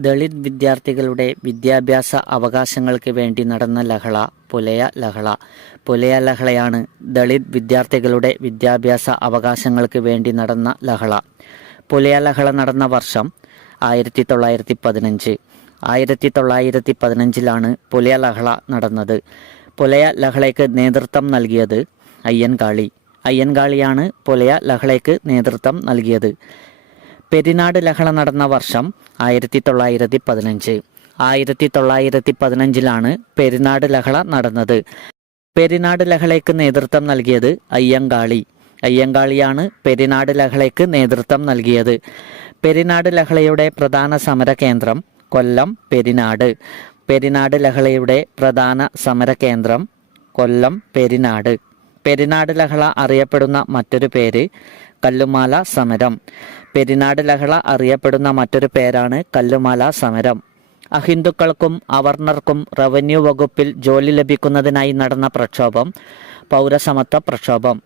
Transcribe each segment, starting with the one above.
ദളിത് വിദ്യാർത്ഥികളുടെ വിദ്യാഭ്യാസ അവകാശങ്ങൾക്ക് വേണ്ടി നടന്ന ലഹള പുലയ ലഹള. പുലയ ലഹളയാണ് ദളിത് വിദ്യാർത്ഥികളുടെ വിദ്യാഭ്യാസ അവകാശങ്ങൾക്ക് വേണ്ടി നടന്ന ലഹള. പുലയ ലഹള നടന്ന വർഷം ആയിരത്തി തൊള്ളായിരത്തി പതിനഞ്ച് ആയിരത്തി തൊള്ളായിരത്തി പതിനഞ്ചിലാണ് പുലയ ലഹള നടന്നത്. പുലയ ലഹളയ്ക്ക് നേതൃത്വം നൽകിയത് അയ്യൻകാളി. അയ്യൻകാളിയാണ് പുലയ ലഹളയ്ക്ക് നേതൃത്വം നൽകിയത്. പെരിനാട് ലഹള നടന്ന വർഷം ആയിരത്തി തൊള്ളായിരത്തി പതിനഞ്ച് ആയിരത്തി തൊള്ളായിരത്തി പതിനഞ്ചിലാണ് പെരിനാട് ലഹള നടന്നത്. പെരിനാട് ലഹളയ്ക്ക് നേതൃത്വം നൽകിയത് അയ്യങ്കാളി. അയ്യങ്കാളിയാണ് പെരിനാട് ലഹളയ്ക്ക് നേതൃത്വം നൽകിയത്. പെരിനാട് ലഹളയുടെ പ്രധാന സമര കേന്ദ്രം കൊല്ലം പെരിനാട്. പെരിനാട് ലഹളയുടെ പ്രധാന സമര കേന്ദ്രം കൊല്ലം പെരിനാട്. പെരിനാട് ലഹള അറിയപ്പെടുന്ന മറ്റൊരു പേര് കല്ലുമാല സമരം. പെരിനാട് ലഹള അറിയപ്പെടുന്ന മറ്റൊരു പേരാണ് കല്ലുമാല സമരം. അഹിന്ദുക്കൾക്കും അവർണർക്കും റവന്യൂ വകുപ്പിൽ ജോലി ലഭിക്കുന്നതിനായി നടന്ന പ്രക്ഷോഭം പൗരസമത്വ പ്രക്ഷോഭം.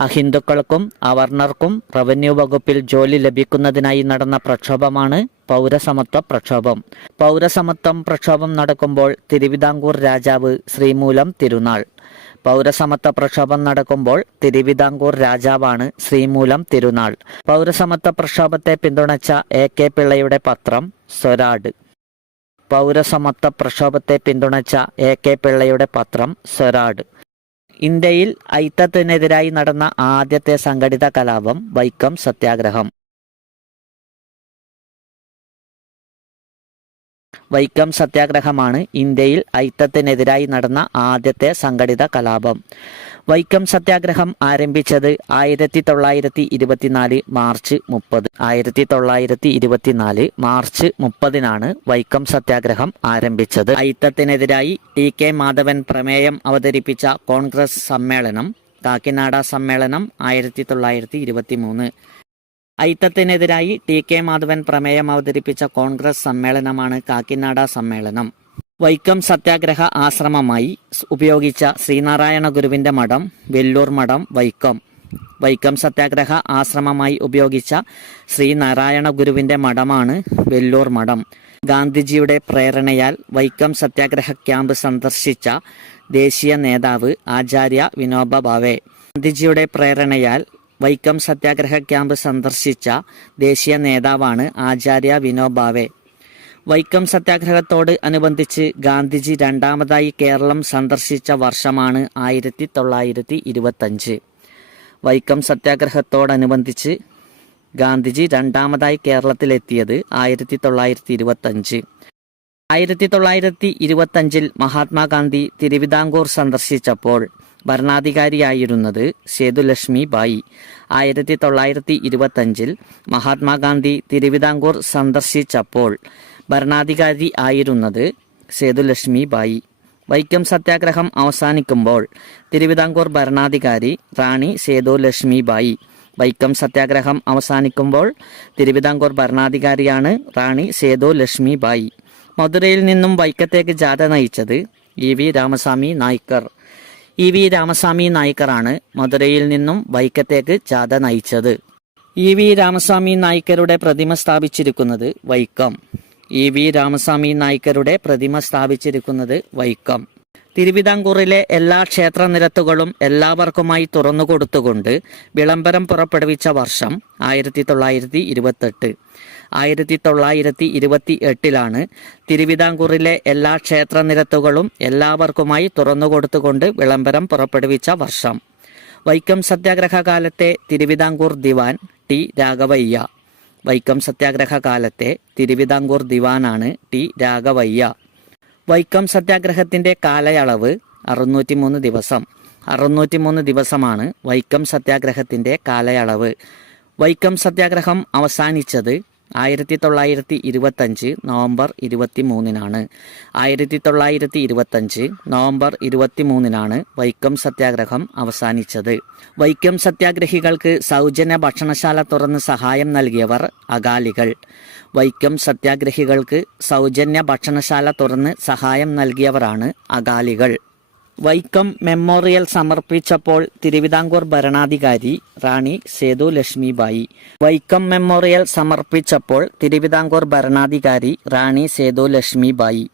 അഹിന്ദുക്കൾക്കും അവർണർക്കും റവന്യൂ വകുപ്പിൽ ജോലി ലഭിക്കുന്നതിനായി നടന്ന പ്രക്ഷോഭമാണ് പൗരസമത്വ പ്രക്ഷോഭം. പൗരസമത്വം പ്രക്ഷോഭം നടക്കുമ്പോൾ തിരുവിതാംകൂർ രാജാവ് ശ്രീമൂലം തിരുനാൾ. പൗരസമത്വ പ്രക്ഷോഭം നടക്കുമ്പോൾ തിരുവിതാംകൂർ രാജാവാണ് ശ്രീമൂലം തിരുനാൾ. പൗരസമത്വ പ്രക്ഷോഭത്തെ പിന്തുണച്ച എ കെ പിള്ളയുടെ പത്രം സ്വരാട്. പൗരസമത്വ പ്രക്ഷോഭത്തെ പിന്തുണച്ച എ കെ പിള്ളയുടെ പത്രം സ്വരാട്. ഇന്ത്യയിൽ ഐത്തത്തിനെതിരായി നടന്ന ആദ്യത്തെ സംഘടിത കലാപം വൈക്കം സത്യാഗ്രഹം. വൈക്കം സത്യാഗ്രഹമാണ് ഇന്ത്യയിൽ ഐത്തത്തിനെതിരായി നടന്ന ആദ്യത്തെ സംഘടിത കലാപം. വൈക്കം സത്യാഗ്രഹം ആരംഭിച്ചത് ആയിരത്തി തൊള്ളായിരത്തി ഇരുപത്തിനാല് മാർച്ച് മുപ്പത്. ആയിരത്തി തൊള്ളായിരത്തി ഇരുപത്തിനാല് മാർച്ച് മുപ്പതിനാണ് വൈക്കം സത്യാഗ്രഹം ആരംഭിച്ചത്. ഐത്തത്തിനെതിരായി ടി കെ മാധവൻ പ്രമേയം അവതരിപ്പിച്ച കോൺഗ്രസ് സമ്മേളനം കാക്കിനാട സമ്മേളനം ആയിരത്തി തൊള്ളായിരത്തി ഇരുപത്തി മൂന്ന് ഐത്തത്തിനെതിരായി ടി കെ മാധവൻ പ്രമേയം അവതരിപ്പിച്ച കോൺഗ്രസ് സമ്മേളനമാണ് കാക്കിനാട സമ്മേളനം. വൈക്കം സത്യാഗ്രഹ ആശ്രമമായി ഉപയോഗിച്ച ശ്രീനാരായണ ഗുരുവിന്റെ മഠം വെല്ലൂർ മഠം വൈക്കം. വൈക്കം സത്യാഗ്രഹ ആശ്രമമായി ഉപയോഗിച്ച ശ്രീനാരായണ ഗുരുവിന്റെ മഠമാണ് വെല്ലൂർ മഠം. ഗാന്ധിജിയുടെ പ്രേരണയാൽ വൈക്കം സത്യാഗ്രഹ ക്യാമ്പ് സന്ദർശിച്ച ദേശീയ നേതാവ് ആചാര്യ വിനോബ ഭാവെ ഗാന്ധിജിയുടെ പ്രേരണയാൽ വൈക്കം സത്യാഗ്രഹ ക്യാമ്പ് സന്ദർശിച്ച ദേശീയ നേതാവാണ് ആചാര്യ വിനോബാവെ വൈക്കം സത്യാഗ്രഹത്തോട് അനുബന്ധിച്ച് ഗാന്ധിജി രണ്ടാമതായി കേരളം സന്ദർശിച്ച വർഷമാണ് ആയിരത്തി തൊള്ളായിരത്തി ഇരുപത്തഞ്ച് വൈക്കം സത്യാഗ്രഹത്തോടനുബന്ധിച്ച് ഗാന്ധിജി രണ്ടാമതായി കേരളത്തിലെത്തിയത് ആയിരത്തി തൊള്ളായിരത്തി ഇരുപത്തഞ്ച് ആയിരത്തി തൊള്ളായിരത്തി ഇരുപത്തഞ്ചിൽ മഹാത്മാഗാന്ധി തിരുവിതാംകൂർ സന്ദർശിച്ചപ്പോൾ ഭരണാധികാരിയായിരുന്നത് സേതുലക്ഷ്മി ബായി. ആയിരത്തി തൊള്ളായിരത്തി ഇരുപത്തഞ്ചിൽ മഹാത്മാഗാന്ധി തിരുവിതാംകൂർ സന്ദർശിച്ചപ്പോൾ ഭരണാധികാരി ആയിരുന്നത് സേതുലക്ഷ്മി ബായി. വൈക്കം സത്യാഗ്രഹം അവസാനിക്കുമ്പോൾ തിരുവിതാംകൂർ ഭരണാധികാരി റാണി സേതുലക്ഷ്മി ബായി. വൈക്കം സത്യാഗ്രഹം അവസാനിക്കുമ്പോൾ തിരുവിതാംകൂർ ഭരണാധികാരിയാണ് റാണി സേതു ലക്ഷ്മി ബായി. മധുരയിൽ നിന്നും വൈക്കത്തേക്ക് ജാഥ നയിച്ചത് E V Ramaswamy Naicker. E V Ramaswamy നായ്ക്കറാണ് മധുരയിൽ നിന്നും വൈക്കത്തേക്ക് ചാത നയിച്ചത്. ഇ വി രാമസ്വാമി നായ്ക്കരുടെ പ്രതിമ സ്ഥാപിച്ചിരിക്കുന്നത് വൈക്കം. ഇ വി രാമസ്വാമി നായ്ക്കരുടെ പ്രതിമ സ്ഥാപിച്ചിരിക്കുന്നത് വൈക്കം. തിരുവിതാംകൂറിലെ എല്ലാ ക്ഷേത്ര നിരത്തുകളും എല്ലാവർക്കുമായി തുറന്നു കൊടുത്തുകൊണ്ട് വിളംബരം പുറപ്പെടുവിച്ച വർഷം ആയിരത്തി തൊള്ളായിരത്തി ഇരുപത്തെട്ട്. ആയിരത്തി തൊള്ളായിരത്തി ഇരുപത്തി എട്ടിലാണ് തിരുവിതാംകൂറിലെ എല്ലാ ക്ഷേത്ര നിരത്തുകളും എല്ലാവർക്കുമായി തുറന്നുകൊടുത്തുകൊണ്ട് വിളംബരം പുറപ്പെടുവിച്ച വർഷം. വൈക്കം സത്യാഗ്രഹ കാലത്തെ തിരുവിതാംകൂർ ദിവാൻ ടി രാഘവയ്യ. വൈക്കം സത്യാഗ്രഹ കാലത്തെ തിരുവിതാംകൂർ ദിവാനാണ് ടി രാഘവയ്യ. വൈക്കം സത്യാഗ്രഹത്തിന്റെ കാലയളവ് അറുന്നൂറ്റിമൂന്ന് ദിവസം. അറുന്നൂറ്റിമൂന്ന് ദിവസമാണ് വൈക്കം സത്യാഗ്രഹത്തിന്റെ കാലയളവ്. വൈക്കം സത്യാഗ്രഹം അവസാനിച്ചത് ആയിരത്തി തൊള്ളായിരത്തി ഇരുപത്തഞ്ച് നവംബർ ഇരുപത്തി മൂന്നിനാണ് ആയിരത്തി തൊള്ളായിരത്തി ഇരുപത്തഞ്ച് നവംബർ ഇരുപത്തി മൂന്നിനാണ് വൈക്കം സത്യാഗ്രഹം അവസാനിച്ചത്. വൈക്കം സത്യാഗ്രഹികൾക്ക് സൗജന്യ ഭക്ഷണശാല തുറന്ന് സഹായം നൽകിയവർ അകാലികൾ. വൈക്കം സത്യാഗ്രഹികൾക്ക് സൗജന്യ ഭക്ഷണശാല തുറന്ന് സഹായം നൽകിയവരാണ് അകാലികൾ. വൈക്കം മെമ്മോറിയൽ സമർപ്പിച്ചപ്പോൾ തിരുവിതാംകൂർ ഭരണാധികാരി റാണി സേതു ലക്ഷ്മിബായി. വൈക്കം മെമ്മോറിയൽ സമർപ്പിച്ചപ്പോൾ തിരുവിതാംകൂർ ഭരണാധികാരി റാണി സേതു ലക്ഷ്മിബായി.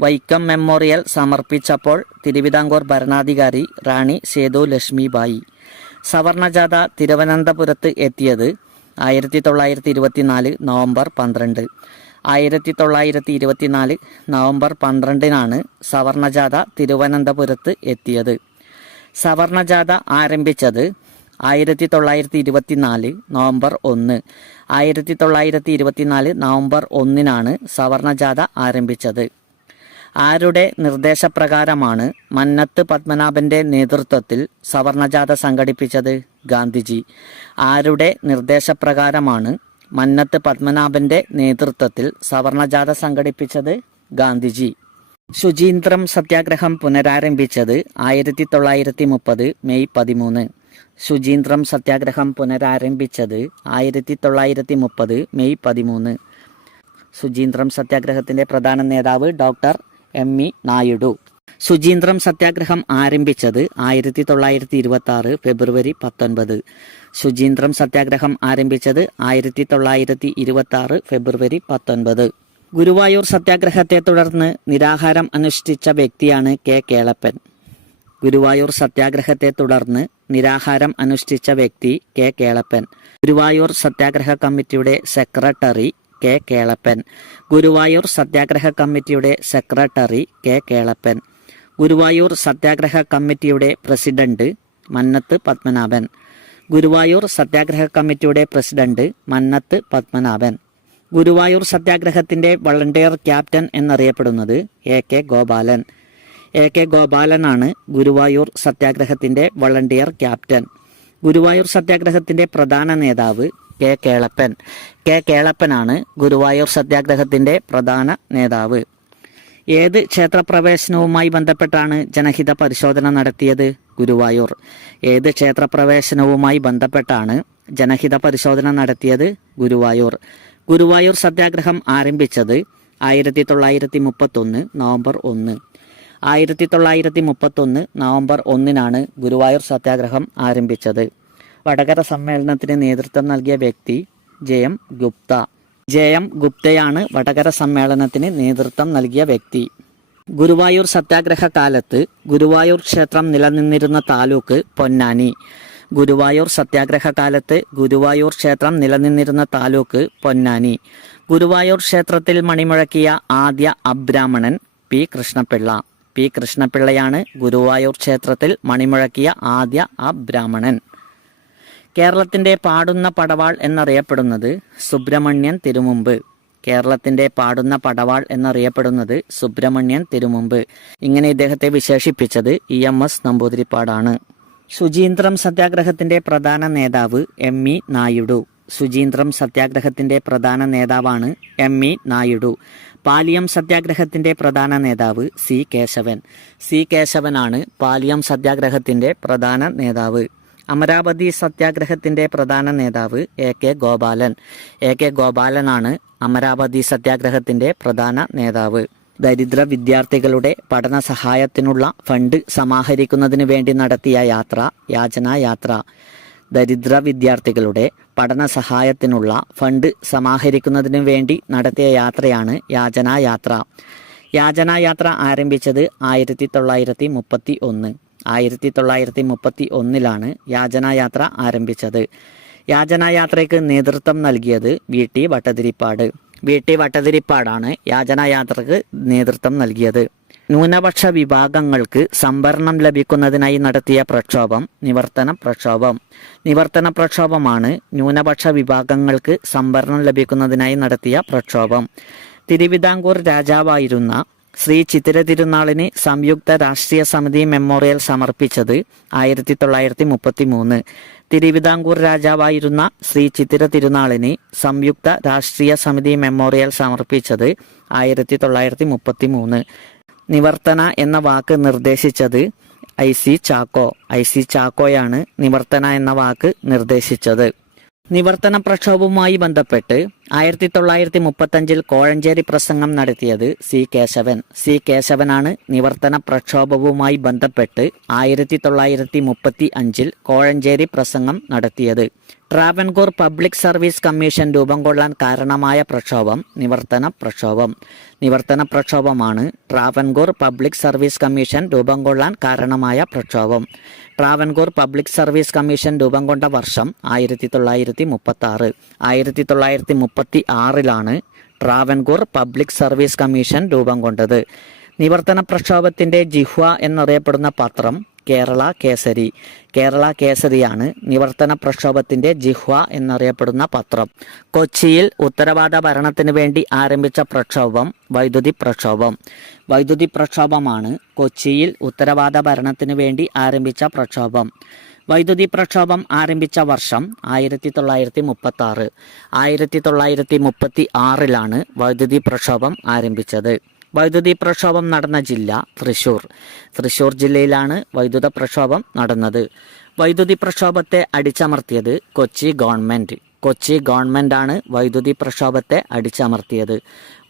വൈക്കം മെമ്മോറിയൽ സമർപ്പിച്ചപ്പോൾ തിരുവിതാംകൂർ ഭരണാധികാരി റാണി സേതു ലക്ഷ്മിബായി. സവർണജാഥ തിരുവനന്തപുരത്ത് എത്തിയത് ആയിരത്തി തൊള്ളായിരത്തി ഇരുപത്തിനാല് നവംബർ പന്ത്രണ്ട്. ആയിരത്തി തൊള്ളായിരത്തി ഇരുപത്തിനാല് നവംബർ പന്ത്രണ്ടിനാണ് സവർണജാഥ തിരുവനന്തപുരത്ത് എത്തിയത്. സവർണജാഥ ആരംഭിച്ചത് ആയിരത്തി തൊള്ളായിരത്തി ഇരുപത്തിനാല് നവംബർ ഒന്ന്. ആയിരത്തി തൊള്ളായിരത്തി ഇരുപത്തിനാല് നവംബർ ഒന്നിനാണ് സവർണജാഥ ആരംഭിച്ചത്. ആരുടെ നിർദ്ദേശപ്രകാരമാണ് മന്നത്ത് പത്മനാഭന്റെ നേതൃത്വത്തിൽ സവർണജാഥ സംഘടിപ്പിച്ചത് ഗാന്ധിജി? ആരുടെ നിർദ്ദേശപ്രകാരമാണ് മന്നത്ത് പത്മനാഭന്റെ നേതൃത്വത്തിൽ സവർണജാഥ സംഘടിപ്പിച്ചത് ഗാന്ധിജി. ശുചീന്ദ്രം സത്യാഗ്രഹം പുനരാരംഭിച്ചത് ആയിരത്തി തൊള്ളായിരത്തി മുപ്പത് മെയ് പതിമൂന്ന്. ശുചീന്ദ്രം സത്യാഗ്രഹം പുനരാരംഭിച്ചത് ആയിരത്തി തൊള്ളായിരത്തി മുപ്പത് മെയ് പതിമൂന്ന്. ശുചീന്ദ്രം സത്യാഗ്രഹത്തിന്റെ പ്രധാന നേതാവ് doctor M E Naidu. Suchindram Satyagraha ആരംഭിച്ചത് ആയിരത്തി തൊള്ളായിരത്തി ഇരുപത്തി ആറ് ഫെബ്രുവരി പത്തൊൻപത്. ശുചീന്ദ്രം സത്യാഗ്രഹം ആരംഭിച്ചത് ആയിരത്തി തൊള്ളായിരത്തി ഇരുപത്തി ആറ് ഫെബ്രുവരി പത്തൊൻപത്. ഗുരുവായൂർ സത്യാഗ്രഹത്തെ തുടർന്ന് നിരാഹാരം അനുഷ്ഠിച്ച വ്യക്തിയാണ് കെ കേളപ്പൻ. ഗുരുവായൂർ സത്യാഗ്രഹത്തെ തുടർന്ന് നിരാഹാരം അനുഷ്ഠിച്ച വ്യക്തി കെ കേളപ്പൻ. ഗുരുവായൂർ സത്യാഗ്രഹ കമ്മിറ്റിയുടെ സെക്രട്ടറി കെ കേളപ്പൻ. ഗുരുവായൂർ സത്യാഗ്രഹ കമ്മിറ്റിയുടെ സെക്രട്ടറി കെ കേളപ്പൻ. ഗുരുവായൂർ സത്യാഗ്രഹ കമ്മിറ്റിയുടെ പ്രസിഡന്റ് മന്നത്ത് പത്മനാഭൻ. ഗുരുവായൂർ സത്യാഗ്രഹ കമ്മിറ്റിയുടെ പ്രസിഡന്റ് മന്നത്ത് പത്മനാഭൻ. ഗുരുവായൂർ സത്യാഗ്രഹത്തിന്റെ വളണ്ടിയർ ക്യാപ്റ്റൻ എന്നറിയപ്പെടുന്നത് A K Gopalan. A K ഗോപാലനാണ് Guruvayur സത്യാഗ്രഹത്തിന്റെ വളണ്ടിയർ ക്യാപ്റ്റൻ. ഗുരുവായൂർ സത്യാഗ്രഹത്തിന്റെ പ്രധാന നേതാവ് കെ കേളപ്പൻ. കെ കേളപ്പനാണ് ഗുരുവായൂർ സത്യാഗ്രഹത്തിന്റെ പ്രധാന നേതാവ്. ഏത് ക്ഷേത്രപ്രവേശനവുമായി ബന്ധപ്പെട്ടാണ് ജനഹിത പരിശോധന നടത്തിയത്? ഗുരുവായൂർ. ഏത് ക്ഷേത്രപ്രവേശനവുമായി ബന്ധപ്പെട്ടാണ് ജനഹിത പരിശോധന നടത്തിയത്? ഗുരുവായൂർ. ഗുരുവായൂർ സത്യാഗ്രഹം ആരംഭിച്ചത് ആയിരത്തി തൊള്ളായിരത്തി മുപ്പത്തൊന്ന് നവംബർ ഒന്ന്. ആയിരത്തി തൊള്ളായിരത്തി മുപ്പത്തൊന്ന് നവംബർ ഒന്നിനാണ് ഗുരുവായൂർ സത്യാഗ്രഹം ആരംഭിച്ചത്. വടകര സമ്മേളനത്തിന് നേതൃത്വം നൽകിയ വ്യക്തി ജയം ഗുപ്ത. ജയം ഗുപ്തയാണ് വടകര സമ്മേളനത്തിന് നേതൃത്വം നൽകിയ വ്യക്തി. ഗുരുവായൂർ സത്യാഗ്രഹ കാലത്ത് ഗുരുവായൂർ ക്ഷേത്രം നിലനിന്നിരുന്ന താലൂക്ക് പൊന്നാനി. ഗുരുവായൂർ സത്യാഗ്രഹ കാലത്ത് ഗുരുവായൂർ ക്ഷേത്രം നിലനിന്നിരുന്ന താലൂക്ക് പൊന്നാനി. ഗുരുവായൂർ ക്ഷേത്രത്തിൽ മണിമുഴക്കിയ ആദ്യ അബ്രാഹ്മണൻ പി. കൃഷ്ണപിള്ള. പി. കൃഷ്ണപിള്ളയാണ് ഗുരുവായൂർ ക്ഷേത്രത്തിൽ മണിമുഴക്കിയ ആദ്യ അബ്രാഹ്മണൻ. കേരളത്തിന്റെ പാടുന്ന പടവാൾ എന്നറിയപ്പെടുന്നത് സുബ്രഹ്മണ്യൻ തിരുമുമ്പ്. കേരളത്തിന്റെ പാടുന്ന പടവാൾ എന്നറിയപ്പെടുന്നത് സുബ്രഹ്മണ്യൻ തിരുമുമ്പ്. ഇങ്ങനെ ഇദ്ദേഹത്തെ വിശേഷിപ്പിച്ചത് ഇ എം എസ് നമ്പൂതിരിപ്പാടാണ്. ശുചീന്ദ്രം സത്യാഗ്രഹത്തിന്റെ പ്രധാന നേതാവ് എം ഇ നായിഡു. ശുചീന്ദ്രം സത്യാഗ്രഹത്തിന്റെ പ്രധാന നേതാവാണ് എം ഇ നായിഡു. പാലിയം സത്യാഗ്രഹത്തിന്റെ പ്രധാന നേതാവ് സി കേശവൻ. സി കേശവനാണ് പാലിയം സത്യാഗ്രഹത്തിന്റെ പ്രധാന നേതാവ്. അമരാവതി സത്യാഗ്രഹത്തിന്റെ പ്രധാന നേതാവ് A K Gopalan. A K ഗോപാലനാണ് Amaravati സത്യാഗ്രഹത്തിന്റെ പ്രധാന നേതാവ്. ദരിദ്ര വിദ്യാർത്ഥികളുടെ പഠന സഹായത്തിനുള്ള ഫണ്ട് സമാഹരിക്കുന്നതിന് വേണ്ടി നടത്തിയ യാത്ര യാചനാ യാത്ര. ദരിദ്ര വിദ്യാർത്ഥികളുടെ പഠന സഹായത്തിനുള്ള ഫണ്ട് സമാഹരിക്കുന്നതിനു വേണ്ടി നടത്തിയ യാത്രയാണ് യാചനാ യാത്ര. യാത്ര ആരംഭിച്ചത് ആയിരത്തി തൊള്ളായിരത്തി മുപ്പത്തി ഒന്ന്. ആയിരത്തി തൊള്ളായിരത്തി മുപ്പത്തി ഒന്നിലാണ് യാചനായാത്ര ആരംഭിച്ചത്. യാചനായാത്രയ്ക്ക് നേതൃത്വം നൽകിയത് V. T. Vattathirippad. V. T. വട്ടതിരിപ്പാടാണ് യാചനായാത്രയ്ക്ക് നേതൃത്വം നൽകിയത്. ന്യൂനപക്ഷ വിഭാഗങ്ങൾക്ക് സംവരണം ലഭിക്കുന്നതിനായി നടത്തിയ പ്രക്ഷോഭം നിവർത്തന പ്രക്ഷോഭം. നിവർത്തന പ്രക്ഷോഭമാണ് ന്യൂനപക്ഷ വിഭാഗങ്ങൾക്ക് സംവരണം ലഭിക്കുന്നതിനായി നടത്തിയ പ്രക്ഷോഭം. തിരുവിതാംകൂർ രാജാവായിരുന്ന ശ്രീ ചിത്തിര തിരുനാളിന് സംയുക്ത രാഷ്ട്രീയ സമിതി മെമ്മോറിയൽ സമർപ്പിച്ചത് ആയിരത്തി തൊള്ളായിരത്തി മുപ്പത്തി മൂന്ന് തിരുവിതാംകൂർ രാജാവായിരുന്ന ശ്രീ ചിത്തിര തിരുനാളിന് സംയുക്ത രാഷ്ട്രീയ സമിതി മെമ്മോറിയൽ സമർപ്പിച്ചത് ആയിരത്തി തൊള്ളായിരത്തി മുപ്പത്തി മൂന്ന് നിവർത്തന എന്ന വാക്ക് നിർദ്ദേശിച്ചത് I C Chacko. I C ചാക്കോയാണ് നിവർത്തന എന്ന വാക്ക് നിർദ്ദേശിച്ചത്. നിവർത്തന പ്രക്ഷോഭവുമായി ബന്ധപ്പെട്ട് ആയിരത്തി തൊള്ളായിരത്തി മുപ്പത്തഞ്ചിൽ കോഴഞ്ചേരി പ്രസംഗം നടത്തിയത് സി കേശവൻ. സി കേശവനാണ് നിവർത്തന പ്രക്ഷോഭവുമായി ബന്ധപ്പെട്ട് ആയിരത്തി തൊള്ളായിരത്തി മുപ്പത്തി അഞ്ചിൽ കോഴഞ്ചേരി പ്രസംഗം നടത്തിയത്. ട്രാവൻകൂർ പബ്ലിക് സർവീസ് കമ്മീഷൻ രൂപം കൊള്ളാൻ കാരണമായ പ്രക്ഷോഭം നിവർത്തന പ്രക്ഷോഭം. നിവർത്തന പ്രക്ഷോഭമാണ് ട്രാവൻകൂർ പബ്ലിക് സർവീസ് കമ്മീഷൻ രൂപം കൊള്ളാൻ കാരണമായ പ്രക്ഷോഭം. ട്രാവൻകൂർ പബ്ലിക് സർവീസ് കമ്മീഷൻ രൂപം കൊണ്ട വർഷം ആയിരത്തി തൊള്ളായിരത്തി മുപ്പത്തി ആറ് ആയിരത്തി തൊള്ളായിരത്തി മുപ്പത്തി ആറിലാണ് ട്രാവൻകൂർ പബ്ലിക് സർവീസ് കമ്മീഷൻ രൂപം കൊണ്ടത്. നിവർത്തന പ്രക്ഷോഭത്തിന്റെ ജിഹ്വ എന്നറിയപ്പെടുന്ന പത്രം കേരള കേസരി. കേരള കേസരിയാണ് നിവർത്തന പ്രക്ഷോഭത്തിന്റെ ജിഹ്വ എന്നറിയപ്പെടുന്ന പത്രം. കൊച്ചിയിൽ ഉത്തരവാദ ഭരണത്തിന് വേണ്ടി ആരംഭിച്ച പ്രക്ഷോഭം വൈദ്യുതി പ്രക്ഷോഭം. വൈദ്യുതി പ്രക്ഷോഭമാണ് കൊച്ചിയിൽ ഉത്തരവാദ ഭരണത്തിന് വേണ്ടി ആരംഭിച്ച പ്രക്ഷോഭം. വൈദ്യുതി പ്രക്ഷോഭം ആരംഭിച്ച വർഷം ആയിരത്തി തൊള്ളായിരത്തി മുപ്പത്തി ആറ് ആയിരത്തി തൊള്ളായിരത്തി മുപ്പത്തി ആറിലാണ് വൈദ്യുതി പ്രക്ഷോഭം ആരംഭിച്ചത്. വൈദ്യുതി പ്രക്ഷോഭം നടന്ന ജില്ല തൃശൂർ. തൃശൂർ ജില്ലയിലാണ് വൈദ്യുത പ്രക്ഷോഭം നടന്നത്. വൈദ്യുതി പ്രക്ഷോഭത്തെ അടിച്ചമർത്തിയത് കൊച്ചി ഗവൺമെന്റ്. കൊച്ചി ഗവൺമെന്റാണ് വൈദ്യുതി പ്രക്ഷോഭത്തെ അടിച്ചമർത്തിയത്.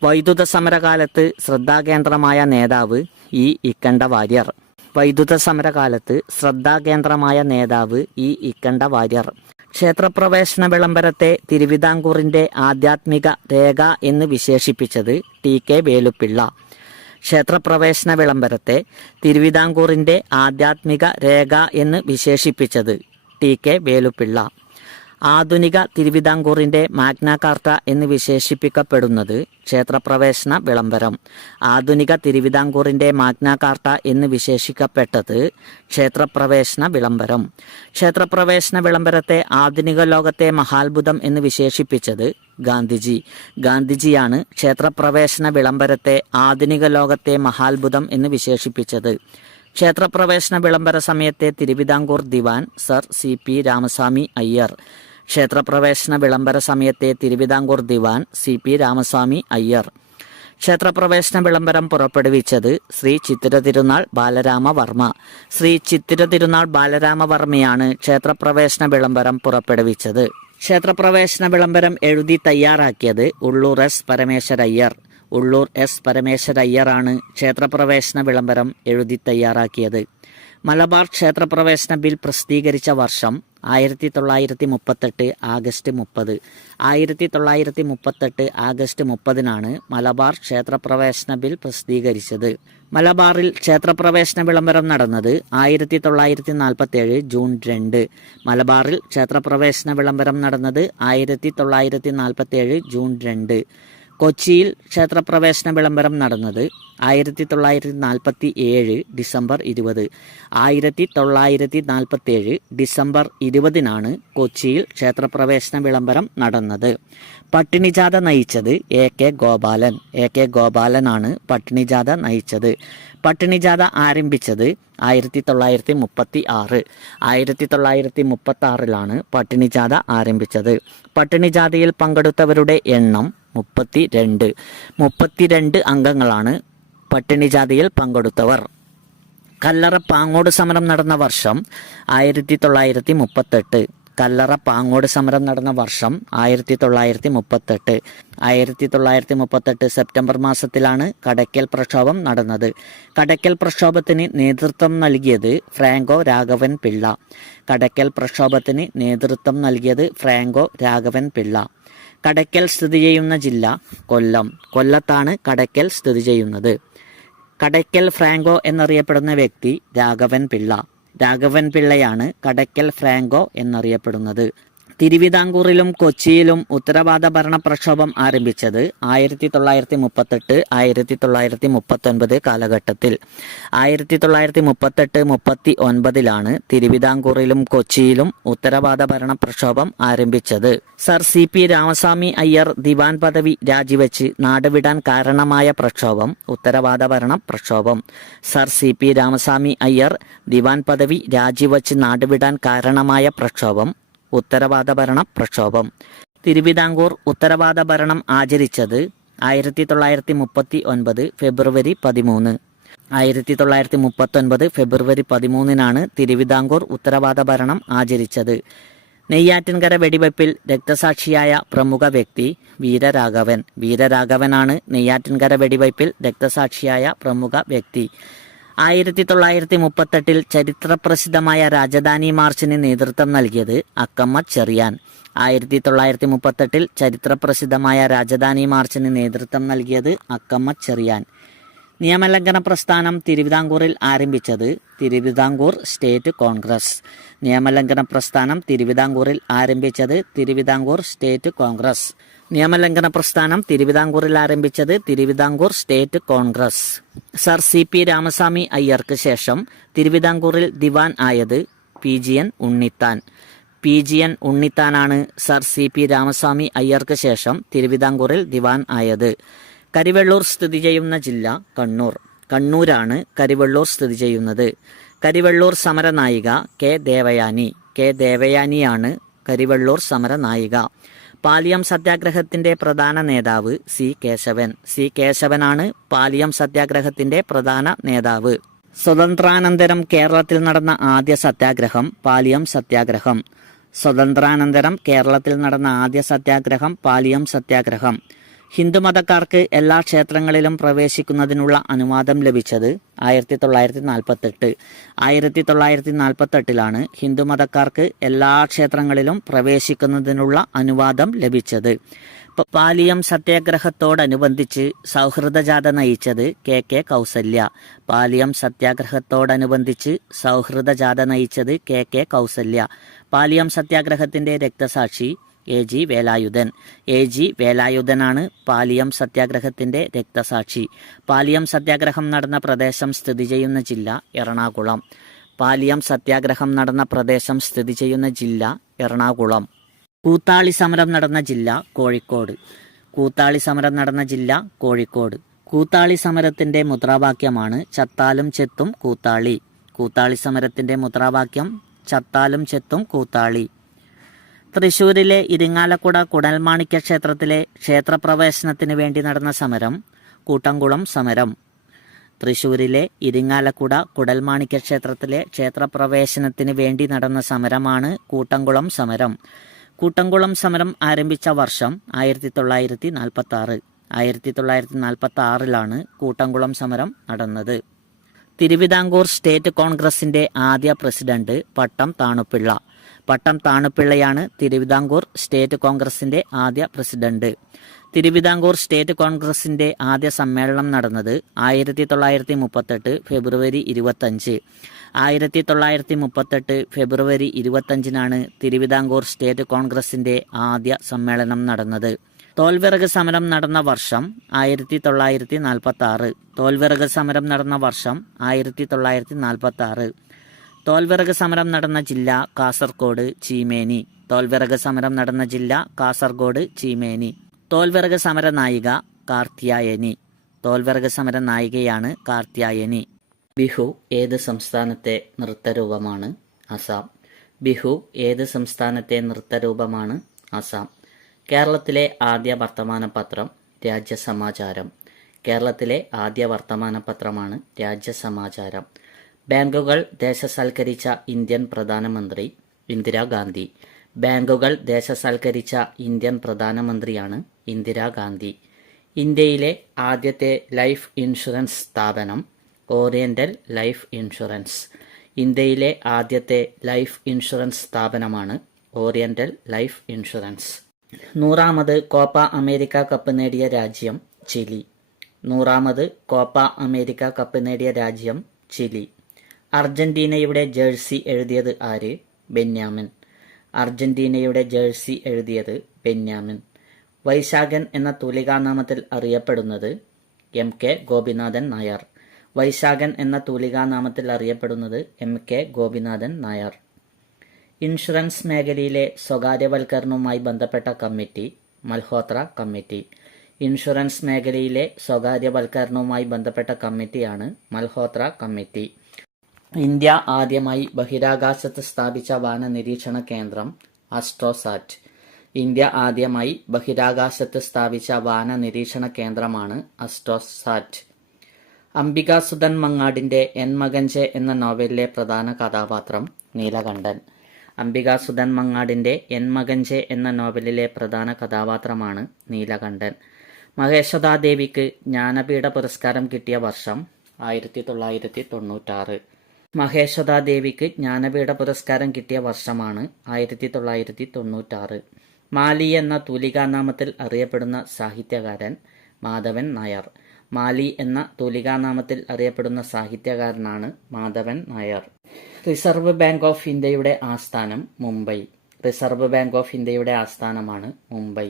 വൈദ്യുത സമരകാലത്ത് ശ്രദ്ധാകേന്ദ്രമായ നേതാവ് ഇ ഇക്കണ്ട വാര്യർ വൈദ്യുത സമരകാലത്ത് ശ്രദ്ധാകേന്ദ്രമായ നേതാവ് ഇ ഇക്കണ്ട വാര്യർ. ക്ഷേത്രപ്രവേശന വിളംബരത്തെ തിരുവിതാംകൂറിന്റെ ആധ്യാത്മിക രേഖ എന്ന് വിശേഷിപ്പിച്ചത് ടി കെ വേലുപ്പിള്ള ക്ഷേത്രപ്രവേശന വിളംബരത്തെ തിരുവിതാംകൂറിന്റെ ആധ്യാത്മിക രേഖ എന്ന് വിശേഷിപ്പിച്ചത് ടി കെ വേലുപ്പിള്ള ആധുനിക തിരുവിതാംകൂറിന്റെ മാഗ്നാകാർട്ട എന്ന് വിശേഷിപ്പിക്കപ്പെടുന്നത് ക്ഷേത്രപ്രവേശന വിളംബരം. ആധുനിക തിരുവിതാംകൂറിന്റെ മാഗ്നാകാർട്ട എന്ന് വിശേഷിക്കപ്പെട്ടത് ക്ഷേത്രപ്രവേശന വിളംബരം. ക്ഷേത്രപ്രവേശന വിളംബരത്തെ ആധുനിക ലോകത്തെ മഹാത്ഭുതം എന്ന് വിശേഷിപ്പിച്ചത് ഗാന്ധിജി. ഗാന്ധിജിയാണ് ക്ഷേത്രപ്രവേശന വിളംബരത്തെ ആധുനിക ലോകത്തെ മഹാത്ഭുതം എന്ന് വിശേഷിപ്പിച്ചത്. ക്ഷേത്രപ്രവേശന വിളംബര സമയത്തെ തിരുവിതാംകൂർ ദിവാൻ sir C P Ramaswamy Iyer. ക്ഷേത്രപ്രവേശന വിളംബര സമയത്തെ തിരുവിതാംകൂർ ദിവാൻ സി പി രാമസ്വാമി അയ്യർ. ക്ഷേത്രപ്രവേശന വിളംബരം പുറപ്പെടുവിച്ചത് ശ്രീ ചിത്തിര തിരുനാൾ ബാലരാമവർമ്മ. ശ്രീ ചിത്തിര തിരുനാൾ ബാലരാമവർമ്മയാണ് ക്ഷേത്രപ്രവേശന വിളംബരം പുറപ്പെടുവിച്ചത്. ക്ഷേത്രപ്രവേശന വിളംബരം എഴുതി തയ്യാറാക്കിയത് ഉള്ളൂർ എസ് പരമേശ്വരയ്യർ. ഉള്ളൂർ എസ് പരമേശ്വരയ്യറാണ് ക്ഷേത്രപ്രവേശന വിളംബരം എഴുതി തയ്യാറാക്കിയത്. മലബാർ ക്ഷേത്രപ്രവേശന ബിൽ പ്രസിദ്ധീകരിച്ച വർഷം ആയിരത്തി തൊള്ളായിരത്തി മുപ്പത്തെട്ട് ആഗസ്റ്റ് മുപ്പത്. ആയിരത്തി തൊള്ളായിരത്തി മുപ്പത്തെട്ട് ആഗസ്റ്റ് മുപ്പതിനാണ് മലബാർ ക്ഷേത്രപ്രവേശന ബിൽ പ്രസിദ്ധീകരിച്ചത്. മലബാറിൽ ക്ഷേത്രപ്രവേശന വിളംബരം നടന്നത് ആയിരത്തി തൊള്ളായിരത്തി നാൽപ്പത്തി ഏഴ് ജൂൺ രണ്ട്. മലബാറിൽ ക്ഷേത്രപ്രവേശന വിളംബരം നടന്നത് ആയിരത്തി തൊള്ളായിരത്തി നാൽപ്പത്തി ഏഴ് ജൂൺ രണ്ട്. കൊച്ചിയിൽ ക്ഷേത്രപ്രവേശന വിളംബരം നടന്നത് ആയിരത്തി തൊള്ളായിരത്തി നാൽപ്പത്തി ഏഴ് ഡിസംബർ ഇരുപത്. ആയിരത്തി തൊള്ളായിരത്തി നാൽപ്പത്തി ഏഴ് ഡിസംബർ ഇരുപതിനാണ് കൊച്ചിയിൽ ക്ഷേത്രപ്രവേശന വിളംബരം നടന്നത്. പട്ടിണിജാഥ നയിച്ചത് A K Gopalan. A K ഗോപാലനാണ് പട്ടിണിജാഥ നയിച്ചത്. പട്ടിണിജാഥ ആരംഭിച്ചത് ആയിരത്തി തൊള്ളായിരത്തി മുപ്പത്തി ആറ് ആയിരത്തി തൊള്ളായിരത്തി മുപ്പത്തി ആറിലാണ് പട്ടിണിജാഥ ആരംഭിച്ചത്. പട്ടിണിജാഥയിൽ പങ്കെടുത്തവരുടെ എണ്ണം മുപ്പത്തി രണ്ട് മുപ്പത്തിരണ്ട് അംഗങ്ങളാണ് പട്ടിണിജാഥയിൽ പങ്കെടുത്തവർ. കല്ലറ പാങ്ങോട് സമരം നടന്ന വർഷം ആയിരത്തി തൊള്ളായിരത്തി മുപ്പത്തെട്ട് കല്ലറ പാങ്ങോട് സമരം നടന്ന വർഷം ആയിരത്തി തൊള്ളായിരത്തി മുപ്പത്തെട്ട് ആയിരത്തി തൊള്ളായിരത്തി മുപ്പത്തെട്ട് സെപ്റ്റംബർ മാസത്തിലാണ് കടയ്ക്കൽ പ്രക്ഷോഭം നടന്നത്. കടയ്ക്കൽ പ്രക്ഷോഭത്തിന് നേതൃത്വം നൽകിയത് ഫ്രാങ്കോ രാഘവൻ പിള്ള. കടയ്ക്കൽ പ്രക്ഷോഭത്തിന് നേതൃത്വം നൽകിയത് ഫ്രാങ്കോ രാഘവൻ പിള്ള. കടയ്ക്കൽ സ്ഥിതി ചെയ്യുന്ന ജില്ല കൊല്ലം. കൊല്ലത്താണ് കടയ്ക്കൽ സ്ഥിതി ചെയ്യുന്നത്. കടയ്ക്കൽ ഫ്രാങ്കോ എന്നറിയപ്പെടുന്ന വ്യക്തി രാഘവൻ പിള്ള. രാഘവൻ പിള്ളയാണ് കടയ്ക്കൽ ഫ്രാങ്കോ എന്നറിയപ്പെടുന്നത്. തിരുവിതാംകൂറിലും കൊച്ചിയിലും ഉത്തരവാദ ഭരണ പ്രക്ഷോഭം ആരംഭിച്ചത് ആയിരത്തി തൊള്ളായിരത്തി മുപ്പത്തെട്ട് ആയിരത്തി തൊള്ളായിരത്തി മുപ്പത്തൊൻപത് കാലഘട്ടത്തിൽ. ആയിരത്തി തൊള്ളായിരത്തി മുപ്പത്തെട്ട് മുപ്പത്തി ഒൻപതിലാണ് തിരുവിതാംകൂറിലും കൊച്ചിയിലും ഉത്തരവാദ ഭരണ പ്രക്ഷോഭം ആരംഭിച്ചത്. Sir C P Ramaswamy Iyer ദിവാൻ പദവി രാജിവെച്ച് നാടുവിടാൻ കാരണമായ പ്രക്ഷോഭം ഉത്തരവാദ ഭരണ പ്രക്ഷോഭം sir C P Ramaswamy Iyer ദിവാൻ പദവി രാജിവെച്ച് നാടുവിടാൻ കാരണമായ പ്രക്ഷോഭം ഉത്തരവാദ ഭരണ പ്രക്ഷോഭം. തിരുവിതാംകൂർ ഉത്തരവാദ ഭരണം ആചരിച്ചത് ആയിരത്തി തൊള്ളായിരത്തി മുപ്പത്തി ഒൻപത് ഫെബ്രുവരി പതിമൂന്ന്. ആയിരത്തി തൊള്ളായിരത്തി മുപ്പത്തൊൻപത് ഫെബ്രുവരി പതിമൂന്നിനാണ് തിരുവിതാംകൂർ ഉത്തരവാദ ഭരണം ആചരിച്ചത്. നെയ്യാറ്റിൻകര വെടിവെപ്പിൽ രക്തസാക്ഷിയായ പ്രമുഖ വ്യക്തി വീരരാഘവൻ. വീരരാഘവനാണ് നെയ്യാറ്റിൻകര വെടിവെപ്പിൽ രക്തസാക്ഷിയായ പ്രമുഖ വ്യക്തി. ആയിരത്തി തൊള്ളായിരത്തി മുപ്പത്തെട്ടിൽ ചരിത്രപ്രസിദ്ധമായ രാജധാനി മാർച്ചിന് നേതൃത്വം നൽകിയത് അക്കമ്മ ചെറിയാൻ. ആയിരത്തി തൊള്ളായിരത്തി മുപ്പത്തെട്ടിൽ ചരിത്രപ്രസിദ്ധമായ രാജധാനി മാർച്ചിന് നേതൃത്വം നൽകിയത് അക്കമ്മ ചെറിയാൻ. നിയമലംഘന പ്രസ്ഥാനം തിരുവിതാംകൂറിൽ ആരംഭിച്ചത് തിരുവിതാംകൂർ സ്റ്റേറ്റ് കോൺഗ്രസ്. നിയമലംഘന പ്രസ്ഥാനം തിരുവിതാംകൂറിൽ ആരംഭിച്ചത് തിരുവിതാംകൂർ സ്റ്റേറ്റ് കോൺഗ്രസ്. നിയമലംഘന പ്രസ്ഥാനം തിരുവിതാംകൂറിൽ ആരംഭിച്ചത് Thiruvithamkoor state Congress. Sir C P Ramaswamy അയ്യർക്ക് ശേഷം തിരുവിതാംകൂറിൽ ദിവാൻ ആയത് P G N Unnithan. P G N ഉണ്ണിത്താനാണ് sir C P Ramaswamy അയ്യർക്ക് ശേഷം തിരുവിതാംകൂറിൽ ദിവാൻ ആയത്. കരിവെള്ളൂർ സ്ഥിതി ചെയ്യുന്ന ജില്ല കണ്ണൂർ. കണ്ണൂരാണ് കരിവെള്ളൂർ സ്ഥിതി ചെയ്യുന്നത്. കരിവെള്ളൂർ സമരനായിക കെ ദേവയാനി. കെ ദേവയാനിയാണ് കരിവെള്ളൂർ സമരനായിക. പാലിയം സത്യാഗ്രഹത്തിന്റെ പ്രധാന നേതാവ് സി കേശവൻ. സി കേശവനാണ് പാലിയം സത്യാഗ്രഹത്തിന്റെ പ്രധാന നേതാവ്. സ്വതന്ത്രാനന്തരം കേരളത്തിൽ നടന്ന ആദ്യ സത്യാഗ്രഹം പാലിയം സത്യാഗ്രഹം. സ്വതന്ത്രാനന്തരം കേരളത്തിൽ നടന്ന ആദ്യ സത്യാഗ്രഹം പാലിയം സത്യാഗ്രഹം. ഹിന്ദുമതക്കാർക്ക് എല്ലാ ക്ഷേത്രങ്ങളിലും പ്രവേശിക്കുന്നതിനുള്ള അനുവാദം ലഭിച്ചത് ആയിരത്തി തൊള്ളായിരത്തി നാൽപ്പത്തെട്ട് ആയിരത്തി തൊള്ളായിരത്തി നാൽപ്പത്തെട്ടിലാണ് ഹിന്ദുമതക്കാർക്ക് എല്ലാ ക്ഷേത്രങ്ങളിലും പ്രവേശിക്കുന്നതിനുള്ള അനുവാദം ലഭിച്ചത്. പാലിയം സത്യാഗ്രഹത്തോടനുബന്ധിച്ച് സൗഹൃദജാഥ നയിച്ചത് കെ കെ കൗസല്യ. പാലിയം സത്യാഗ്രഹത്തോടനുബന്ധിച്ച് സൗഹൃദജാഥ നയിച്ചത് കെ കെ കൗസല്യ. പാലിയം സത്യാഗ്രഹത്തിന്റെ രക്തസാക്ഷി A G Velayudhan. A G വേലായുധനാണ് Paliyam സത്യാഗ്രഹത്തിന്റെ രക്തസാക്ഷി. പാലിയം സത്യാഗ്രഹം നടന്ന പ്രദേശം സ്ഥിതി ചെയ്യുന്ന ജില്ല എറണാകുളം. പാലിയം സത്യാഗ്രഹം നടന്ന പ്രദേശം സ്ഥിതി ചെയ്യുന്ന ജില്ല എറണാകുളം. കൂത്താളി സമരം നടന്ന ജില്ല കോഴിക്കോട്. കൂത്താളി സമരം നടന്ന ജില്ല കോഴിക്കോട്. കൂത്താളി സമരത്തിന്റെ മുദ്രാവാക്യമാണ് ചത്താലും ചെത്തും കൂത്താളി. കൂത്താളി സമരത്തിന്റെ മുദ്രാവാക്യം ചത്താലും ചെത്തും കൂത്താളി. തൃശൂരിലെ ഇരിങ്ങാലക്കുട കുടൽമാണിക്യ ക്ഷേത്രത്തിലെ ക്ഷേത്രപ്രവേശനത്തിന് വേണ്ടി നടന്ന സമരം കൂട്ടംകുളം സമരം. തൃശൂരിലെ ഇരിങ്ങാലക്കുട കുടൽമാണിക്യ ക്ഷേത്രത്തിലെ ക്ഷേത്രപ്രവേശനത്തിന് വേണ്ടി നടന്ന സമരമാണ് കൂട്ടംകുളം സമരം. കൂട്ടംകുളം സമരം ആരംഭിച്ച വർഷം ആയിരത്തി തൊള്ളായിരത്തി നാൽപ്പത്തി ആറ് ആയിരത്തി തൊള്ളായിരത്തി നാൽപ്പത്തി ആറിലാണ് കൂട്ടംകുളം സമരം നടന്നത്. തിരുവിതാംകൂർ സ്റ്റേറ്റ് കോൺഗ്രസിന്റെ ആദ്യ പ്രസിഡന്റ് പട്ടം താണുപിള്ള. പട്ടം താണുപിള്ളയാണ് തിരുവിതാംകൂർ സ്റ്റേറ്റ് കോൺഗ്രസിന്റെ ആദ്യ പ്രസിഡന്റ്. തിരുവിതാംകൂർ സ്റ്റേറ്റ് കോൺഗ്രസിന്റെ ആദ്യ സമ്മേളനം നടന്നത് ആയിരത്തി തൊള്ളായിരത്തി മുപ്പത്തെട്ട് ഫെബ്രുവരി ഇരുപത്തഞ്ച്. ആയിരത്തി തൊള്ളായിരത്തി മുപ്പത്തെട്ട് ഫെബ്രുവരി ഇരുപത്തഞ്ചിനാണ് തിരുവിതാംകൂർ സ്റ്റേറ്റ് കോൺഗ്രസിന്റെ ആദ്യ സമ്മേളനം നടന്നത്. തോൽവിറക് സമരം നടന്ന വർഷം ആയിരത്തി തൊള്ളായിരത്തി നാൽപ്പത്തി ആറ് തോൽവിറക് സമരം നടന്ന വർഷം ആയിരത്തി തൊള്ളായിരത്തി നാൽപ്പത്തി ആറ് തോൽവിറക് സമരം നടന്ന ജില്ല കാസർഗോഡ് ചീമേനി. തോൽവിറക് സമരം നടന്ന ജില്ല കാസർഗോഡ് ചീമേനി. തോൽവിറക് സമര നായിക കാർത്തിയായനി തോൽവിറക് സമര നായികയാണ് കാർത്തിയായനി ബിഹു ഏത് സംസ്ഥാനത്തെ നൃത്തരൂപമാണ് അസാം. ബിഹു ഏത് സംസ്ഥാനത്തെ നൃത്തരൂപമാണ് അസാം. കേരളത്തിലെ ആദ്യ വർത്തമാന പത്രം രാജ്യസമാചാരം. കേരളത്തിലെ ആദ്യ വർത്തമാന പത്രമാണ് രാജ്യസമാചാരം. ബാങ്കുകൾ ദേശസൽക്കരിച്ച ഇന്ത്യൻ പ്രധാനമന്ത്രി ഇന്ദിരാഗാന്ധി ബാങ്കുകൾ ദേശസൽക്കരിച്ച ഇന്ത്യൻ പ്രധാനമന്ത്രിയാണ് ഇന്ദിരാഗാന്ധി ഇന്ത്യയിലെ ആദ്യത്തെ ലൈഫ് ഇൻഷുറൻസ് സ്ഥാപനം ഓറിയന്റൽ ലൈഫ് ഇൻഷുറൻസ്. ഇന്ത്യയിലെ ആദ്യത്തെ ലൈഫ് ഇൻഷുറൻസ് സ്ഥാപനമാണ് ഓറിയന്റൽ ലൈഫ് ഇൻഷുറൻസ്. നൂറാമത് കോപ്പ അമേരിക്ക കപ്പ് നേടിയ രാജ്യം ചിലി. നൂറാമത് കോപ്പ അമേരിക്ക കപ്പ് നേടിയ രാജ്യം ചിലി. അർജന്റീനയുടെ ജേഴ്സി എഴുതിയത് ആര്? ബെന്യാമിൻ. അർജന്റീനയുടെ ജേഴ്സി എഴുതിയത് ബെന്യാമിൻ. വൈശാഖൻ എന്ന തൂലികാനാമത്തിൽ അറിയപ്പെടുന്നത് എം കെ ഗോപിനാഥൻ നായർ. വൈശാഖൻ എന്ന തൂലികാനാമത്തിൽ അറിയപ്പെടുന്നത് M K Gopinathan Nair. Insurance മേഖലയിലെ സ്വകാര്യവൽക്കരണവുമായി ബന്ധപ്പെട്ട കമ്മിറ്റി മൽഹോത്ര കമ്മിറ്റി. ഇൻഷുറൻസ് മേഖലയിലെ സ്വകാര്യവൽക്കരണവുമായി ബന്ധപ്പെട്ട കമ്മിറ്റിയാണ് മൽഹോത്ര കമ്മിറ്റി. ഇന്ത്യ ആദ്യമായി ബഹിരാകാശത്ത് സ്ഥാപിച്ച വാന നിരീക്ഷണ കേന്ദ്രം അസ്ട്രോസാറ്റ് ഇന്ത്യ ആദ്യമായി ബഹിരാകാശത്ത് സ്ഥാപിച്ച വാന നിരീക്ഷണ കേന്ദ്രമാണ് അസ്ട്രോസാറ്റ് അംബികാസുധൻ മങ്ങാടിന്റെ എൻ മകഞ്ചെ എന്ന നോവലിലെ പ്രധാന കഥാപാത്രം നീലകണ്ഠൻ. അംബികാസുധൻ മങ്ങാടിന്റെ എൻ മകഞ്ചെ എന്ന നോവലിലെ പ്രധാന കഥാപാത്രമാണ് നീലകണ്ഠൻ. മഹേശ്വതാദേവിക്ക് ജ്ഞാനപീഠ പുരസ്കാരം കിട്ടിയ വർഷം ആയിരത്തി തൊള്ളായിരത്തി തൊണ്ണൂറ്റാറ്. മഹേശ്വതാദേവിക്ക് ജ്ഞാനപീഠ പുരസ്കാരം കിട്ടിയ വർഷമാണ് ആയിരത്തി തൊള്ളായിരത്തി തൊണ്ണൂറ്റാറ് മാലി എന്ന തൂലികാനാമത്തിൽ അറിയപ്പെടുന്ന സാഹിത്യകാരൻ മാധവൻ നായർ. മാലി എന്ന തൂലികാനാമത്തിൽ അറിയപ്പെടുന്ന സാഹിത്യകാരനാണ് Madhavan Nair. Reserve bank of ഇന്ത്യയുടെ ആസ്ഥാനം മുംബൈ. റിസർവ് ബാങ്ക് ഓഫ് ഇന്ത്യയുടെ ആസ്ഥാനമാണ് മുംബൈ.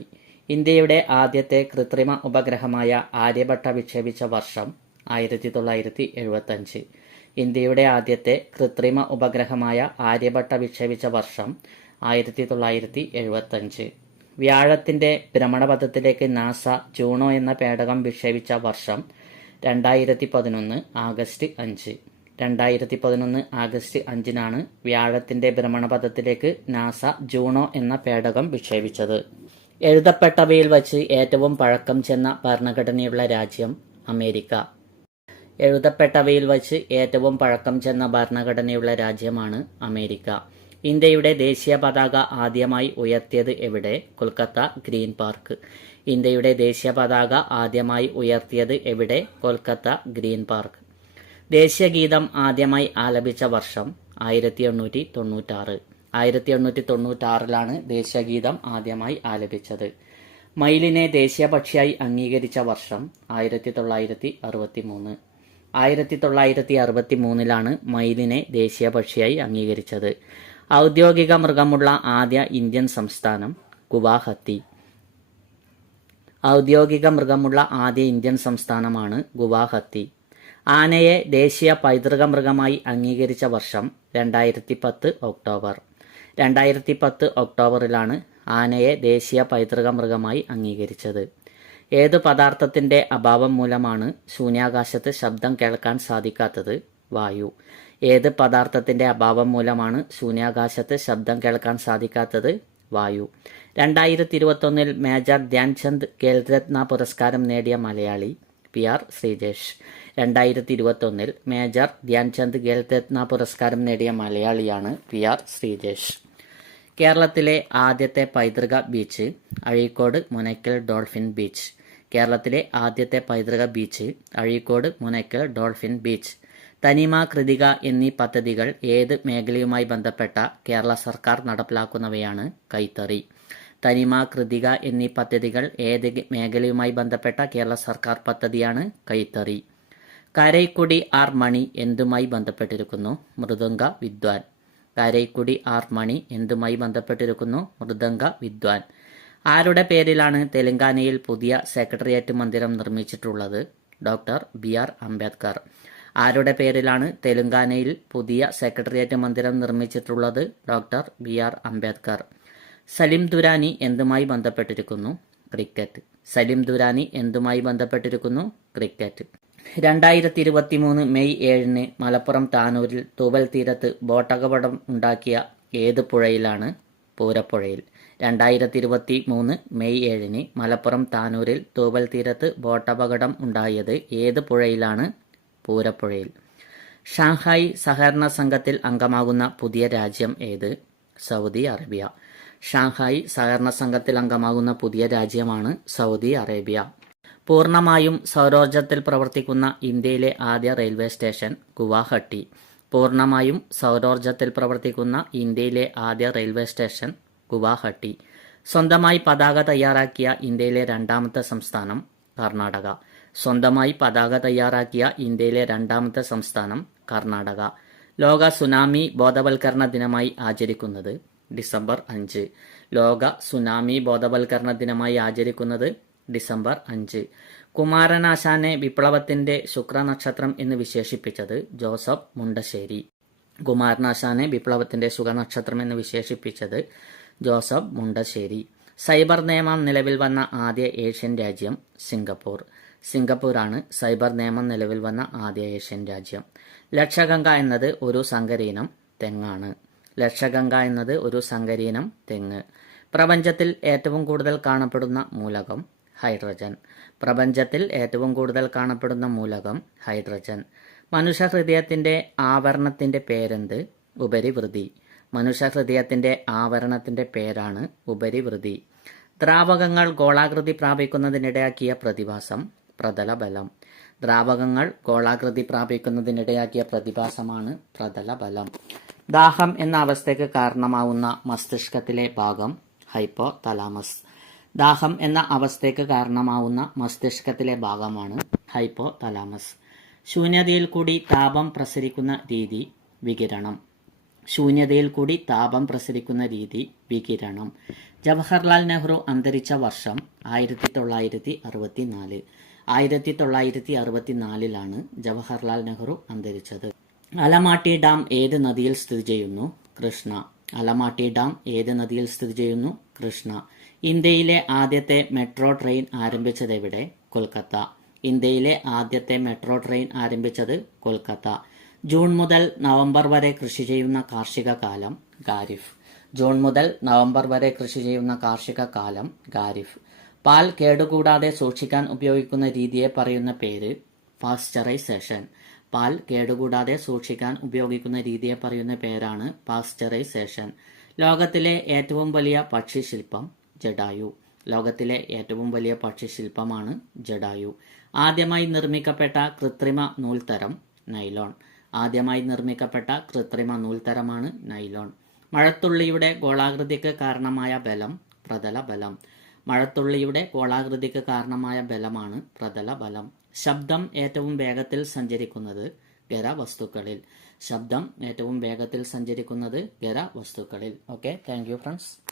ഇന്ത്യയുടെ ആദ്യത്തെ കൃത്രിമ ഉപഗ്രഹമായ ആര്യഭട്ട വിക്ഷേപിച്ച വർഷം ആയിരത്തി തൊള്ളായിരത്തി എഴുപത്തഞ്ച് ഇന്ത്യയുടെ ആദ്യത്തെ കൃത്രിമ ഉപഗ്രഹമായ ആര്യഭട്ട വിക്ഷേപിച്ച വർഷം ആയിരത്തി തൊള്ളായിരത്തി എഴുപത്തഞ്ച് വ്യാഴത്തിന്റെ ഭ്രമണപഥത്തിലേക്ക് നാസ ജൂണോ എന്ന പേടകം വിക്ഷേപിച്ച വർഷം രണ്ടായിരത്തി പതിനൊന്ന് ആഗസ്റ്റ് അഞ്ച്. രണ്ടായിരത്തി പതിനൊന്ന് ആഗസ്റ്റ് അഞ്ചിനാണ് വ്യാഴത്തിന്റെ ഭ്രമണപഥത്തിലേക്ക് നാസ ജൂണോ എന്ന പേടകം വിക്ഷേപിച്ചത്. എഴുതപ്പെട്ടവയിൽ വച്ച് ഏറ്റവും പഴക്കം ചെന്ന ഭരണഘടനയുള്ള രാജ്യം അമേരിക്ക. എഴുതപ്പെട്ടവയിൽ വച്ച് ഏറ്റവും പഴക്കം ചെന്ന ഭരണഘടനയുള്ള രാജ്യമാണ് അമേരിക്ക. ഇന്ത്യയുടെ ദേശീയ പതാക ആദ്യമായി ഉയർത്തിയത് എവിടെ? Kolkata green park. ഇന്ത്യയുടെ ദേശീയ പതാക ആദ്യമായി ഉയർത്തിയത് എവിടെ? Kolkata green park. ദേശീയ ഗീതം ആദ്യമായി ആലപിച്ച വർഷം ആയിരത്തി എണ്ണൂറ്റി തൊണ്ണൂറ്റാറ് ആയിരത്തി എണ്ണൂറ്റി തൊണ്ണൂറ്റാറിലാണ് ദേശീയ ഗീതം ആദ്യമായി ആലപിച്ചത്. മയിലിനെ ദേശീയ പക്ഷിയായി അംഗീകരിച്ച വർഷം ആയിരത്തി തൊള്ളായിരത്തി അറുപത്തി മൂന്ന് ആയിരത്തി തൊള്ളായിരത്തി അറുപത്തി മൂന്നിലാണ് മയിലിനെ ദേശീയ പക്ഷിയായി അംഗീകരിച്ചത്. ഔദ്യോഗിക മൃഗമുള്ള ആദ്യ ഇന്ത്യൻ സംസ്ഥാനം ഗുവാഹത്തി. ഔദ്യോഗിക മൃഗമുള്ള ആദ്യ ഇന്ത്യൻ സംസ്ഥാനമാണ് ഗുവാഹത്തി. ആനയെ ദേശീയ പൈതൃക മൃഗമായി അംഗീകരിച്ച വർഷം രണ്ടായിരത്തി പത്ത് ഒക്ടോബർ. രണ്ടായിരത്തി പത്ത് ഒക്ടോബറിലാണ് ആനയെ ദേശീയ പൈതൃക മൃഗമായി അംഗീകരിച്ചത്. ഏത് പദാർത്ഥത്തിന്റെ അഭാവം മൂലമാണ് ശൂന്യാകാശത്ത് ശബ്ദം കേൾക്കാൻ സാധിക്കാത്തത്? വായു. ഏത് പദാർത്ഥത്തിന്റെ അഭാവം മൂലമാണ് ശൂന്യാകാശത്ത് ശബ്ദം കേൾക്കാൻ സാധിക്കാത്തത്? വായു. രണ്ടായിരത്തി ഇരുപത്തൊന്നിൽ മേജർ ധ്യാൻചന്ദ് ഖേൽരത്ന പുരസ്കാരം നേടിയ മലയാളി പി ആർ ശ്രീജേഷ്. രണ്ടായിരത്തി ഇരുപത്തൊന്നിൽ മേജർ ധ്യാൻചന്ദ് ഖേൽരത്ന പുരസ്കാരം നേടിയ മലയാളിയാണ് പി ആർ ശ്രീജേഷ്. കേരളത്തിലെ ആദ്യത്തെ പൈതൃക beach Azhikode Munakkal dolphin beach. കേരളത്തിലെ ആദ്യത്തെ പൈതൃക beach Azhikode Munakkal dolphin beach Thanima Krithika എന്നീ പദ്ധതികൾ ഏത് മേഖലയുമായി ബന്ധപ്പെട്ട കേരള സർക്കാർ നടപ്പിലാക്കുന്നവയാണ് കൈത്തറി. തനിമ കൃതിക എന്നീ പദ്ധതികൾ ഏത് മേഖലയുമായി ബന്ധപ്പെട്ട കേരള സർക്കാർ പദ്ധതിയാണ് കൈത്തറി. കരൈക്കുടി ആർ മണി എന്തുമായി ബന്ധപ്പെട്ടിരിക്കുന്നു? മൃദംഗ വിദ്വാൻ. കരൈക്കുടി ആർ മണി എന്തുമായി ബന്ധപ്പെട്ടിരിക്കുന്നു? മൃദംഗ വിദ്വാൻ. ആരുടെ പേരിലാണ് തെലങ്കാനയിൽ പുതിയ സെക്രട്ടേറിയറ്റ് മന്ദിരം നിർമ്മിച്ചിട്ടുള്ളത്? Doctor B R Ambedkar. ആരുടെ പേരിലാണ് തെലങ്കാനയിൽ പുതിയ സെക്രട്ടേറിയറ്റ് മന്ദിരം നിർമ്മിച്ചിട്ടുള്ളത്? Doctor B R Ambedkar. Salim Durani എന്തുമായി ബന്ധപ്പെട്ടിരിക്കുന്നു? ക്രിക്കറ്റ്. സലിം ദുരാനി എന്തുമായി ബന്ധപ്പെട്ടിരിക്കുന്നു? ക്രിക്കറ്റ്. രണ്ടായിരത്തി ഇരുപത്തി മൂന്ന് മെയ് ഏഴിന് മലപ്പുറം താനൂരിൽ തൂവൽ തീരത്ത് ബോട്ടകപടം ഉണ്ടാക്കിയ ഏത് പുഴയിലാണ്? പൂരപ്പുഴയിൽ. രണ്ടായിരത്തി ഇരുപത്തി മൂന്ന് മെയ് ഏഴിന് മലപ്പുറം താനൂരിൽ തൂവൽ തീരത്ത് ബോട്ടപകടം ഉണ്ടായത് ഏത് പുഴയിലാണ്? പൂരപ്പുഴയിൽ. ഷാങ്ഹായ് സഹകരണ സംഘത്തിൽ അംഗമാകുന്ന പുതിയ രാജ്യം ഏത്? Saudi Arabia. ഷാങ്ഹായ് സഹകരണ സംഘത്തിൽ അംഗമാകുന്ന പുതിയ രാജ്യമാണ് സൗദി അറേബ്യ. പൂർണമായും സൗരോർജത്തിൽ പ്രവർത്തിക്കുന്ന ഇന്ത്യയിലെ ആദ്യ റെയിൽവേ സ്റ്റേഷൻ ഗുവാഹട്ടി. പൂർണമായും സൗരോർജത്തിൽ പ്രവർത്തിക്കുന്ന ഇന്ത്യയിലെ ആദ്യ റെയിൽവേ സ്റ്റേഷൻ ഗുവാഹട്ടി. സ്വന്തമായി പതാക തയ്യാറാക്കിയ ഇന്ത്യയിലെ രണ്ടാമത്തെ സംസ്ഥാനം കർണാടക. സ്വന്തമായി പതാക തയ്യാറാക്കിയ ഇന്ത്യയിലെ രണ്ടാമത്തെ സംസ്ഥാനം കർണാടക. ലോക സുനാമി ബോധവൽക്കരണ ദിനമായി ആചരിക്കുന്നത് ഡിസംബർ അഞ്ച്. ലോക സുനാമി ബോധവൽക്കരണ ദിനമായി ആചരിക്കുന്നത് ഡിസംബർ അഞ്ച്. കുമാരനാശാനെ വിപ്ലവത്തിന്റെ ശുക്രനക്ഷത്രം എന്ന് വിശേഷിപ്പിച്ചത് ജോസഫ് മുണ്ടശ്ശേരി. കുമാരനാശാനെ വിപ്ലവത്തിന്റെ ശുഖനക്ഷത്രം എന്ന് വിശേഷിപ്പിച്ചത് ജോസഫ് മുണ്ടശ്ശേരി. സൈബർ നിയമം നിലവിൽ വന്ന ആദ്യ ഏഷ്യൻ രാജ്യം സിംഗപ്പൂർ. സിംഗപ്പൂരാണ് സൈബർ നിയമം നിലവിൽ വന്ന ആദ്യ ഏഷ്യൻ രാജ്യം. ലക്ഷഗംഗ എന്നത് ഒരു സങ്കരീനം തെങ്ങാണ്. ലക്ഷഗംഗ എന്നത് ഒരു സങ്കരീനം തെങ്ങ്. പ്രപഞ്ചത്തിൽ ഏറ്റവും കൂടുതൽ കാണപ്പെടുന്ന മൂലകം ഹൈഡ്രജൻ. പ്രപഞ്ചത്തിൽ ഏറ്റവും കൂടുതൽ കാണപ്പെടുന്ന മൂലകം ഹൈഡ്രജൻ. മനുഷ്യഹൃദയത്തിന്റെ ആവരണത്തിന്റെ പേരെന്ത്? ഉപരിവൃതി മനുഷ്യഹൃദയത്തിന്റെ ആവരണത്തിന്റെ പേരാണ് ഉപരിവൃതി. ദ്രാവകങ്ങൾ ഗോളാകൃതി പ്രാപിക്കുന്നതിനിടയാക്കിയ പ്രതിഭാസം പ്രതലബലം. ദ്രാവകങ്ങൾ ഗോളാകൃതി പ്രാപിക്കുന്നതിനിടയാക്കിയ പ്രതിഭാസമാണ് പ്രതലബലം. ദാഹം എന്ന അവസ്ഥയ്ക്ക് കാരണമാവുന്ന മസ്തിഷ്കത്തിലെ ഭാഗം ഹൈപ്പോ തലാമസ് ദാഹം എന്ന അവസ്ഥയ്ക്ക് കാരണമാവുന്ന മസ്തിഷ്കത്തിലെ ഭാഗമാണ് ഹൈപ്പോ തലാമസ് ശൂന്യതയിൽ കൂടി താപം പ്രസരിക്കുന്ന രീതി വികിരണം. ശൂന്യതയിൽ കൂടി താപം പ്രസരിക്കുന്ന രീതി വികിരണം. ജവഹർലാൽ നെഹ്റു അന്തരിച്ച വർഷം ആയിരത്തി തൊള്ളായിരത്തി അറുപത്തി നാല് ആയിരത്തി തൊള്ളായിരത്തി അറുപത്തി നാലിലാണ് ജവഹർലാൽ നെഹ്റു അന്തരിച്ചത്. അലമാട്ടി ഡാം ഏത് നദിയിൽ സ്ഥിതി ചെയ്യുന്നു? കൃഷ്ണ. അലമാട്ടി ഡാം ഏത് നദിയിൽ സ്ഥിതി ചെയ്യുന്നു? കൃഷ്ണ. ഇന്ത്യയിലെ ആദ്യത്തെ മെട്രോ ട്രെയിൻ ആരംഭിച്ചത് എവിടെ കൊൽക്കത്ത. ഇന്ത്യയിലെ ആദ്യത്തെ മെട്രോ ട്രെയിൻ ആരംഭിച്ചത് കൊൽക്കത്ത. ജൂൺ മുതൽ നവംബർ വരെ കൃഷി ചെയ്യുന്ന കാർഷിക കാലം ഗാരിഫ്. ജൂൺ മുതൽ നവംബർ വരെ കൃഷി ചെയ്യുന്ന കാർഷിക കാലം ഗാരിഫ്. പാൽ കേടുകൂടാതെ സൂക്ഷിക്കാൻ ഉപയോഗിക്കുന്ന രീതിയെ പറയുന്ന പേര് പാസ്ചറൈസേഷൻ. പാൽ കേടുകൂടാതെ സൂക്ഷിക്കാൻ ഉപയോഗിക്കുന്ന രീതിയെ പറയുന്ന പേരാണ് പാസ്ചറൈസേഷൻ. ലോകത്തിലെ ഏറ്റവും വലിയ പക്ഷിശില്പം ജഡായു. ലോകത്തിലെ ഏറ്റവും വലിയ പക്ഷിശില്പമാണ് ജഡായു. ആദ്യമായി നിർമ്മിക്കപ്പെട്ട കൃത്രിമ നൂൽത്തരം നൈലോൺ. ആദ്യമായി നിർമ്മിക്കപ്പെട്ട കൃത്രിമ നൂൽത്തരമാണ് നൈലോൺ. മഴത്തുള്ളിയുടെ ഗോളാകൃതിക്ക് കാരണമായ ബലം പ്രതല ബലം. മഴത്തുള്ളിയുടെ ഗോളാകൃതിക്ക് കാരണമായ ബലമാണ് പ്രതല ബലം. ശബ്ദം ഏറ്റവും വേഗത്തിൽ സഞ്ചരിക്കുന്നത് ഖര വസ്തുക്കളിൽ. ശബ്ദം ഏറ്റവും വേഗത്തിൽ സഞ്ചരിക്കുന്നത് ഖര വസ്തുക്കളിൽ. Okay thank you friends